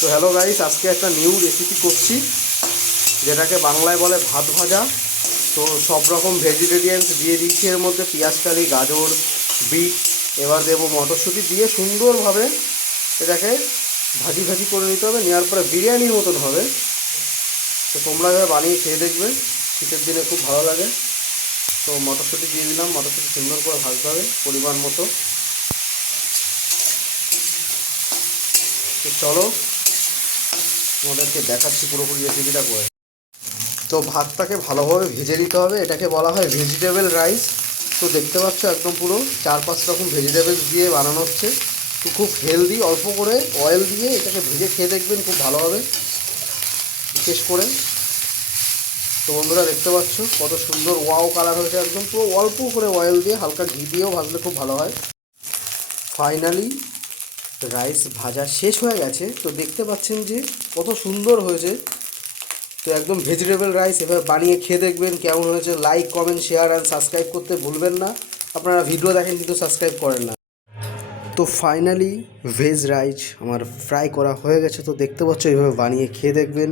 তো hello guys, আজকে একটা নিউ রেসিপি করছি যেটাকে বাংলায় বলে ভাত ভাজা। তো সব রকম ভেজিটেরিয়ানস দিয়ে দিচ্ছি এর মধ্যে, পেঁয়াজকালি, গাজর, বিট, এবার দেবো মটরশুঁটি দিয়ে সুন্দরভাবে এটাকে ভাজি ভাজি করে নিতে হবে। নেওয়ার পরে বিরিয়ানির মতন হবে। তো তোমরা এবার বানিয়ে খেয়ে দেখবে, শীতের দিনে খুব ভালো লাগে। তো মটরশুঁটি দিয়ে দিলাম, মটরশুঁটি সুন্দর করে ভাজতে হবে পরিমাণ মতো। তো চলো তোমাদেরকে দেখাচ্ছি পুরোপুরি রেসিপিটা করে। তো ভাতটাকে ভালোভাবে ভেজে নিতে হবে, এটাকে বলা হয় ভেজিটেবল রাইস। তো দেখতে পাচ্ছ একদম পুরো 4-5 রকম ভেজিটেবলস দিয়ে বানানো হচ্ছে। তো খুব হেলদি, অল্প করে অয়েল দিয়ে এটাকে ভেজে খেয়ে দেখবেন, খুব ভালো হবে বিশেষ করে। তো বন্ধুরা দেখতে পাচ্ছ কত সুন্দর ওয়াও কালার হয়েছে, একদম পুরো অল্প করে অয়েল দিয়ে হালকা ঘি দিয়েও ভাজলে খুব ভালো হয়। ফাইনালি রাইস ভাজা শেষ হয়ে গেছে। তো দেখতে পাচ্ছেন যে কত সুন্দর হয়েছে। তো একদম ভেজিটেবল রাইস এবার বানিয়ে খেয়ে দেখবেন কেমন হয়েছে। Like, comment, share and subscribe করতে ভুলবেন না। আপনারা ভিডিও দেখেন কিন্তু সাবস্ক্রাইব করেন না। তো ফাইনালি ভেজ রাইস আমার ফ্রাই করা হয়ে গেছে। তো দেখতে পাচ্ছ এইভাবে বানিয়ে খেয়ে দেখবেন।